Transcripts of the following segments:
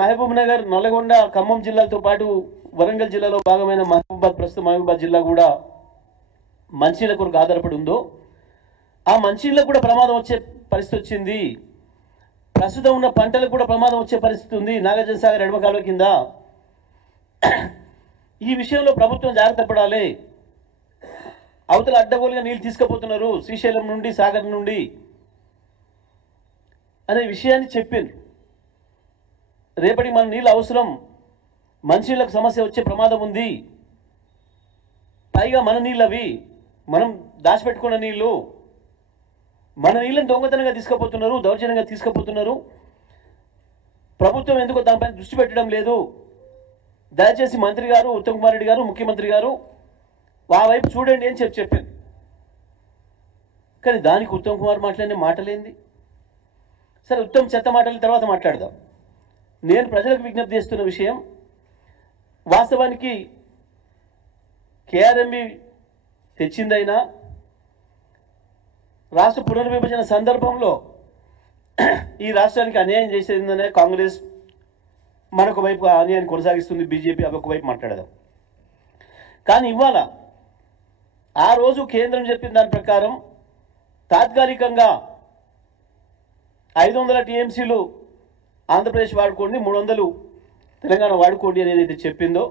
మహబూబ్ నగర్, నల్గొండ, ఖమ్మం జిల్లాలతో పాటు వరంగల్ జిల్లాలో భాగమైన ప్రస్తుతం మహబూబాద్ జిల్లా కూడా మంచినీళ్ళ కొరకు ఆధారపడి ఉందో ఆ మంచినీళ్ళకు కూడా ప్రమాదం వచ్చే పరిస్థితి వచ్చింది. ప్రస్తుతం ఉన్న పంటలకు కూడా ప్రమాదం వచ్చే పరిస్థితి ఉంది నాగార్జున సాగర్ ఎడమ కాలువ కింద. ఈ విషయంలో ప్రభుత్వం జాగ్రత్త పడాలి. అవతల అడ్డగోలుగా నీళ్ళు తీసుకుపోతున్నారు శ్రీశైలం నుండి, సాగర్ నుండి అనే విషయాన్ని చెప్పిండ్రు. రేపటి మన నీళ్ళు అవసరం, మంచినీళ్ళకు సమస్య వచ్చే ప్రమాదం ఉంది. పైగా మన నీళ్ళు అవి, మనం దాచిపెట్టుకున్న నీళ్ళు, మన నీళ్ళని దొంగతనంగా తీసుకుపోతున్నారు, దౌర్జన్యంగా తీసుకుపోతున్నారు. ప్రభుత్వం ఎందుకో దానిపైన దృష్టి పెట్టడం లేదు. దయచేసి మంత్రి గారు, ఉత్తమ్ కుమార్ రెడ్డి గారు, ముఖ్యమంత్రి గారు ఆ వైపు చూడండి అని చెప్పింది. కానీ దానికి ఉత్తమ్ కుమార్ మాట్లాడిన మాటలేంది? సరే, ఉత్తమ్ చెత్త మాటల తర్వాత మాట్లాడదాం. నేను ప్రజలకు విజ్ఞప్తి చేస్తున్న విషయం, వాస్తవానికి కేఆర్ఎంబి తెచ్చిందైనా రాష్ట్ర పునర్విభజన సందర్భంలో ఈ రాష్ట్రానికి అన్యాయం చేసేందనే కాంగ్రెస్ మరొక వైపు అన్యాయాన్ని కొనసాగిస్తుంది, బీజేపీ అదొక వైపు మాట్లాడదాం. కానీ ఇవాళ ఆ రోజు కేంద్రం చెప్పిన దాని ప్రకారం తాత్కాలికంగా 500 టీఎంసీలు ఆంధ్రప్రదేశ్ వాడుకోండి, 300 తెలంగాణ వాడుకోండి అని ఏదైతే చెప్పిందో,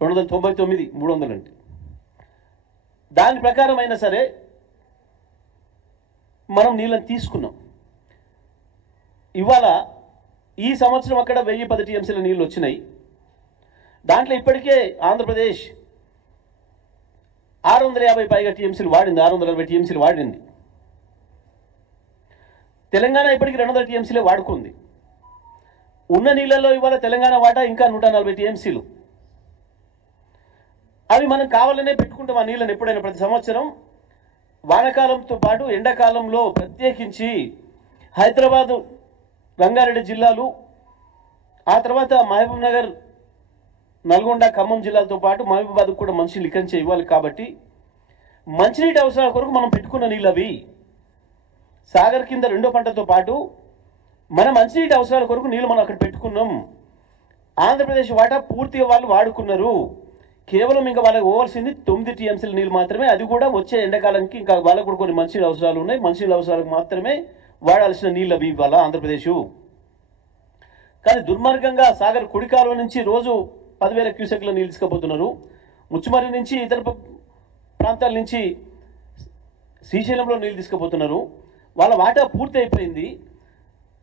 299 300 అంటే దాని ప్రకారం అయినా సరే మనం నీళ్ళని తీసుకున్నాం. ఇవాళ ఈ సంవత్సరం అక్కడ 1010 టీఎంసీల నీళ్ళు వచ్చినాయి. దాంట్లో ఇప్పటికే ఆంధ్రప్రదేశ్ 650 పైగా టీఎంసీలు వాడింది, 640 టీఎంసీలు వాడింది. తెలంగాణ ఇప్పటికి 200 టీఎంసీలే వాడుకుంది. ఉన్న నీళ్ళల్లో ఇవాళ తెలంగాణ వాటా ఇంకా 140 టీఎంసీలు. అవి మనం కావాలనే పెట్టుకుంటాం ఆ నీళ్ళని ఎప్పుడైనా. ప్రతి సంవత్సరం వానాకాలంతో పాటు ఎండాకాలంలో ప్రత్యేకించి హైదరాబాదు, రంగారెడ్డి జిల్లాలు, ఆ తర్వాత మహబూబ్ నగర్, నల్గొండ, ఖమ్మం జిల్లాలతో పాటు మహబూబాబాద్ కూడా మంచినీళ్ళు ఇక్కడి నుంచే ఇవ్వాలి. కాబట్టి మంచినీటి అవసరాల కొరకు మనం పెట్టుకున్న నీళ్ళు అవి. సాగర్ కింద రెండో పంటతో పాటు మన మంచినీటి అవసరాల కొరకు నీళ్ళు మనం అక్కడ పెట్టుకున్నాం. ఆంధ్రప్రదేశ్ వాటా పూర్తిగా వాళ్ళు వాడుకున్నారు. కేవలం ఇంకా వాళ్ళకి పోవాల్సింది 9 టీఎంసీల నీళ్ళు మాత్రమే. అది కూడా వచ్చే ఎండాకాలానికి ఇంకా వాళ్ళకు కూడా కొన్ని మంచినీళ్ళ అవసరాలు ఉన్నాయి. మంచినీళ్ళ అవసరాలకు మాత్రమే వాడాల్సిన నీళ్ళు అవి ఇవాళ ఆంధ్రప్రదేశ్. కానీ దుర్మార్గంగా సాగర్ కుడి కాలువ నుంచి రోజు 10,000 క్యూసెక్ల నీళ్ళు తీసుకుపోతున్నారు. ముచ్చుమర్రి నుంచి ఇతర ప్రాంతాల నుంచి శ్రీశైలంలో నీళ్ళు తీసుకుపోతున్నారు. వాళ్ళ వాటా పూర్తి అయిపోయింది.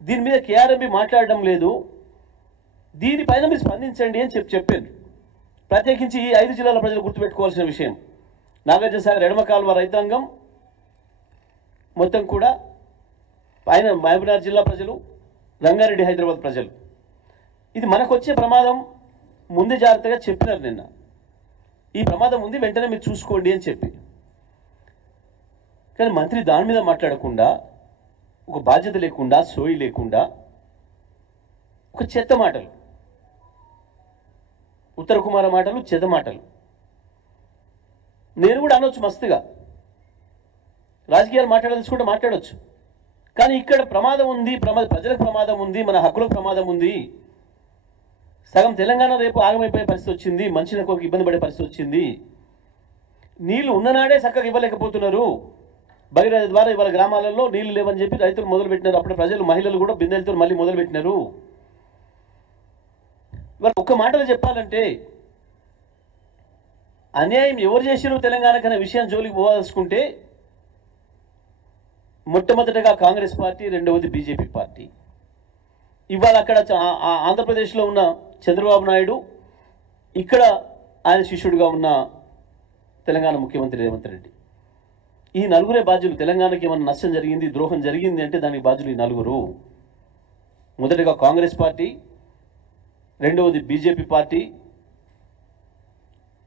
దీని మీద కేఆర్ఎంబి మాట్లాడడం లేదు. దీనిపైన మీరు స్పందించండి అని చెప్పాను. ప్రత్యేకించి ఈ 5 జిల్లాల ప్రజలు గుర్తుపెట్టుకోవాల్సిన విషయం, నాగార్జున సాగర్ ఎడమ కాలువ రైతాంగం మొత్తం కూడా, పైన మహబూబ్నగర్ జిల్లా ప్రజలు, రంగారెడ్డి, హైదరాబాద్ ప్రజలు, ఇది మనకు వచ్చే ప్రమాదం ముందే జాగ్రత్తగా చెప్పినారు నిన్న. ఈ ప్రమాదం ఉంది, వెంటనే మీరు చూసుకోండి అని చెప్పి. కానీ మంత్రి దాని మీద మాట్లాడకుండా, ఒక బాధ్యత లేకుండా, సోయి లేకుండా, ఒక చెత్త మాటలు, ఉత్తర కుమార మాటలు, చెత్త మాటలు. నేను కూడా అనొచ్చు మస్తుగా, రాజకీయాలు మాట్లాడాల్సుకుంటే మాట్లాడవచ్చు. కానీ ఇక్కడ ప్రమాదం ఉంది, ప్రజలకు ప్రమాదం ఉంది, మన హక్కులకు ప్రమాదం ఉంది. సగం తెలంగాణ రేపు ఆగమైపోయే పరిస్థితి వచ్చింది, మంచినీళ్ళకు ఒక ఇబ్బంది పడే పరిస్థితి వచ్చింది. నీళ్లు ఉన్ననాడే చక్కగా ఇవ్వలేకపోతున్నారు. భగీరథ ద్వారా ఇవాళ గ్రామాలలో నీళ్లు లేవని చెప్పి రైతులు మొదలుపెట్టినారు. అప్పుడు ప్రజలు, మహిళలు కూడా బిందెలతో మళ్ళీ మొదలుపెట్టినారు. ఇవాళ ఒక్క మాటలు చెప్పాలంటే, అన్యాయం ఎవరు చేసినారు తెలంగాణకు అనే విషయం జోలికి పోవాల్సుకుంటే, మొట్టమొదటగా కాంగ్రెస్ పార్టీ, రెండవది బీజేపీ పార్టీ. ఇవాళ అక్కడ ఆంధ్రప్రదేశ్లో ఉన్న చంద్రబాబు నాయుడు, ఇక్కడ ఆయన శిష్యుడిగా ఉన్న తెలంగాణ ముఖ్యమంత్రి రేవంత్ రెడ్డి, ఈ నలుగురే బాధ్యులు. తెలంగాణకి ఏమైనా నష్టం జరిగింది, ద్రోహం జరిగింది అంటే దానికి బాధ్యులు ఈ నలుగురు. మొదటిగా కాంగ్రెస్ పార్టీ, రెండవది బీజేపీ పార్టీ,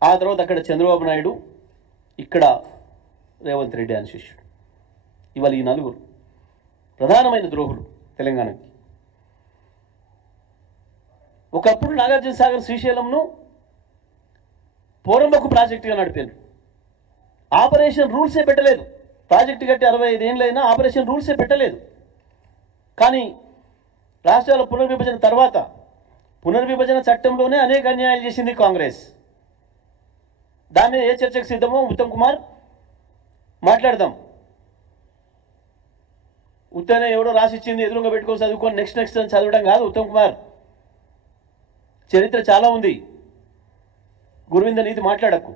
ఆ తర్వాత అక్కడ చంద్రబాబు నాయుడు, ఇక్కడ రేవంత్ రెడ్డి అని శిష్యుడు. ఇవాళ ఈ నలుగురు ప్రధానమైన ద్రోహులు తెలంగాణకి. ఒకప్పుడు నాగార్జున సాగర్, శ్రీశైలంను పోరంబొక్కు ప్రాజెక్టుగా నడిపారు. ఆపరేషన్ రూల్సే పెట్టలేదు. ప్రాజెక్టు కట్టి 65 ఏళ్ళైనా ఆపరేషన్ రూల్సే పెట్టలేదు. కానీ రాష్ట్రాల పునర్విభజన తర్వాత పునర్విభజన చట్టంలోనే అనేక అన్యాయాలు చేసింది కాంగ్రెస్. దాని మీద ఏ చర్చకు సిద్ధమో ఉత్తమ్ కుమార్ మాట్లాడదాం. ఉత్తనే ఎవడో రాసిచ్చింది ఎదురుగా పెట్టుకొని చదువుకొని నెక్స్ట్ అని చదవడం కాదు ఉత్తమ్ కుమార్. చరిత్ర చాలా ఉంది. గురువింద నీతి మాట్లాడకు.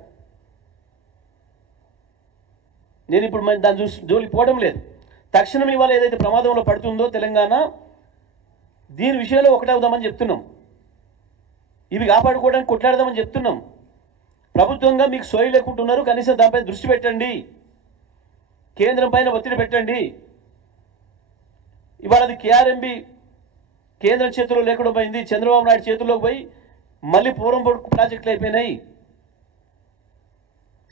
నేను ఇప్పుడు దాన్ని చూసి జోలికి పోవడం లేదు. తక్షణం ఇవాళ ఏదైతే ప్రమాదంలో పడుతుందో తెలంగాణ, దీని విషయంలో ఒకటే అవుదామని చెప్తున్నాం. ఇవి కాపాడుకోవడానికి కొట్లాడదామని చెప్తున్నాం. ప్రభుత్వంగా మీకు సోయి లేకుంటున్నారు, కనీసం దానిపై దృష్టి పెట్టండి, కేంద్రం పైన ఒత్తిడి పెట్టండి. ఇవాళ అది కేఆర్ఎంబి కేంద్రం చేతిలో లేకుండా పోయింది, చంద్రబాబు నాయుడు చేతుల్లోకి పోయి మళ్ళీ పూర్వం పొడుకు ప్రాజెక్టులు అయిపోయినాయి.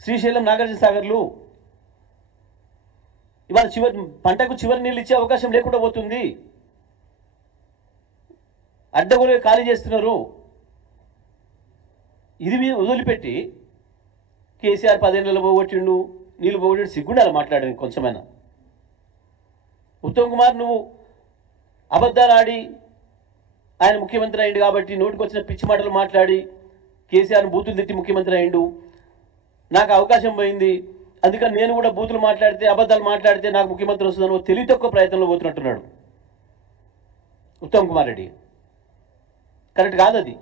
శ్రీశైలం, నాగార్జున సాగర్లు ఇవాళ పంటకు చివరి నీళ్ళు ఇచ్చే అవకాశం లేకుండా పోతుంది. అడ్డగోలుగా ఖాళీ చేస్తున్నారు. ఇది వదిలిపెట్టి కేసీఆర్ 10 ఏళ్ళలో పోగొట్టిండు, నీళ్ళు పోగొట్టిండు, సిగ్గుండాలి మాట్లాడడానికి కొంచెమైనా. ఉత్తమ్ కుమార్, నువ్వు అబద్ధాలు ఆడి ఆయన ముఖ్యమంత్రి అయిండు కాబట్టి నోటికి వచ్చిన పిచ్చి మాటలు మాట్లాడి కేసీఆర్ని బూతులు తిట్టి ముఖ్యమంత్రి అయిండు, నాకు అవకాశం పోయింది, అందుకని నేను కూడా బూతులు మాట్లాడితే అబద్ధాలు మాట్లాడితే నాకు ముఖ్యమంత్రి వస్తుందని తెలివి తక్కువ ప్రయత్నంలో పోతున్నట్టున్నాడు ఉత్తమ్ కుమార్ రెడ్డి. కరెక్ట్ కాదు అది.